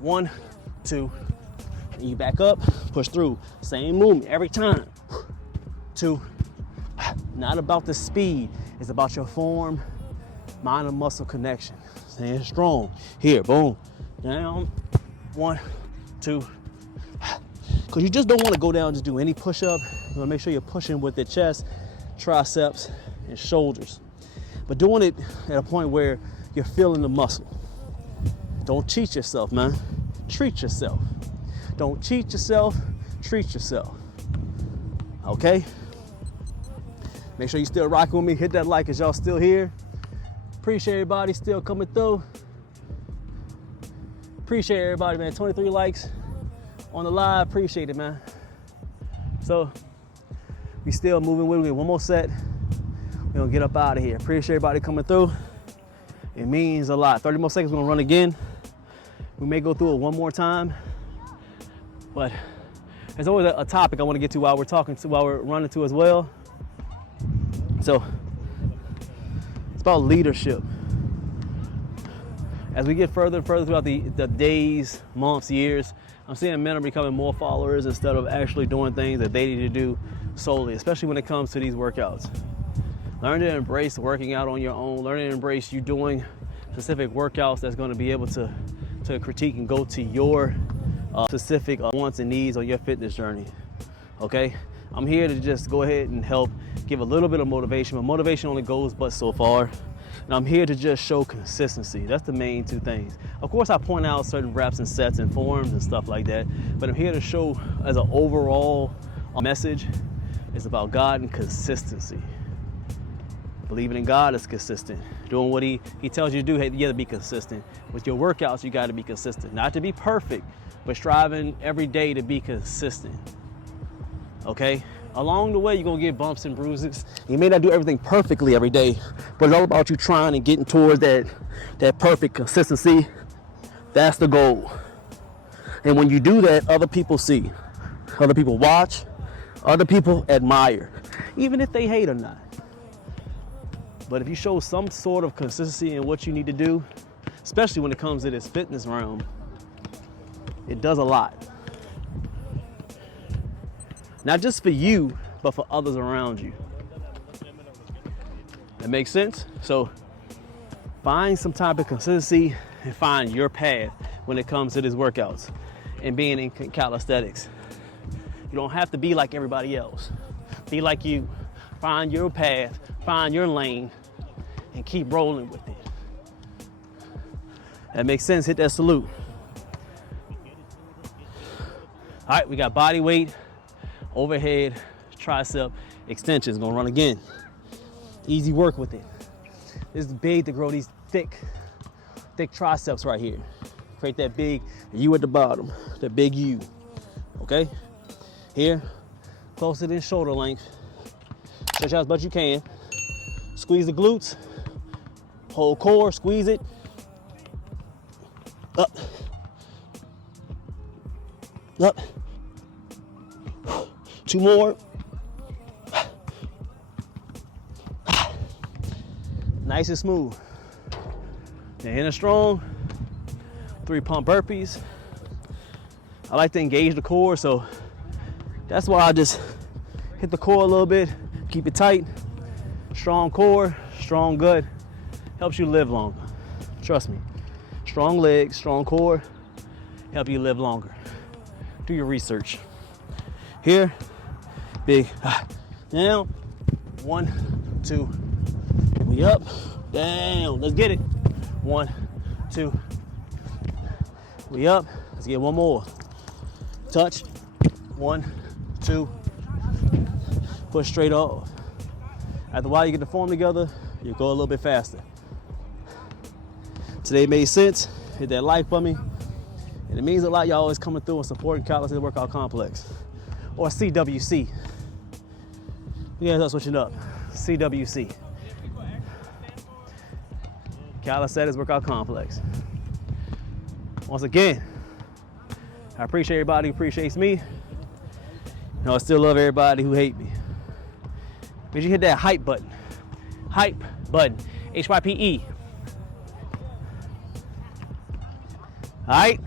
1, 2, and you back up, push through. Same movement every time. 2. Not about the speed, it's about your form, mind and muscle connection. Staying strong. Here, boom. Down. 1, 2. Because you just don't want to go down and just do any push-up. You want to make sure you're pushing with the chest, triceps, and shoulders. But doing it at a point where you're feeling the muscle. Don't cheat yourself, man. Treat yourself. Don't cheat yourself, treat yourself. Okay? Make sure you still rocking with me. Hit that like as y'all still here. Appreciate everybody still coming through. Appreciate everybody, man. 23 likes on the live. Appreciate it, man. So, we still moving with me. One more set. We're gonna get up out of here. Appreciate everybody coming through. It means a lot. 30 more seconds, we're gonna run again. We may go through it one more time, but there's always a topic I wanna get to while we're running to as well. So, it's about leadership. As we get further and further throughout the days, months, years, I'm seeing men are becoming more followers instead of actually doing things that they need to do solely, especially when it comes to these workouts. Learn to embrace working out on your own. Learn to embrace you doing specific workouts that's going to be able to critique and go to your specific wants and needs on your fitness journey. Okay? I'm here to just go ahead and help give a little bit of motivation, but motivation only goes but so far. And I'm here to just show consistency. That's the main two things. Of course, I point out certain reps and sets and forms and stuff like that, but I'm here to show as an overall message, it's about God and consistency. Believing in God is consistent. Doing what he tells you to do, you got to be consistent. With your workouts, you got to be consistent. Not to be perfect, but striving every day to be consistent. Okay? Along the way, you're going to get bumps and bruises. You may not do everything perfectly every day, but it's all about you trying and getting towards that perfect consistency. That's the goal. And when you do that, other people see. Other people watch. Other people admire, even if they hate or not. But if you show some sort of consistency in what you need to do, especially when it comes to this fitness realm, it does a lot. Not just for you, but for others around you. That makes sense? So find some type of consistency and find your path when it comes to these workouts and being in calisthenics. You don't have to be like everybody else. Be like you. Find your path, find your lane, and keep rolling with it. That makes sense. Hit that salute. All right, we got body weight, overhead, tricep, extensions. Gonna run again. Easy work with it. This is big to grow these thick triceps right here. Create that big U at the bottom, that big U. Okay? Here, closer than shoulder length. Stretch out as much as you can. Squeeze the glutes. Hold core, squeeze it. Up. Up. 2 more. Nice and smooth. Now in a strong, 3 pump burpees. I like to engage the core, so that's why I just hit the core a little bit, keep it tight. Strong core, strong gut, helps you live longer. Trust me. Strong legs, strong core, help you live longer. Do your research. Here, big, down, 1, 2, we up, down, let's get it. 1, 2, we up, let's get one more. Touch, 1, 2, push straight off. After a while you get the form together, you go a little bit faster. Today made sense, hit that like for me. And it means a lot y'all always coming through and supporting Calisthenics Workout Complex, or CWC. You guys are switching up, CWC. Calisthenics Workout Complex. Once again, I appreciate everybody who appreciates me. You know, I still love everybody who hate me. Make sure you hit that hype button. Hype button, HYPE. All right.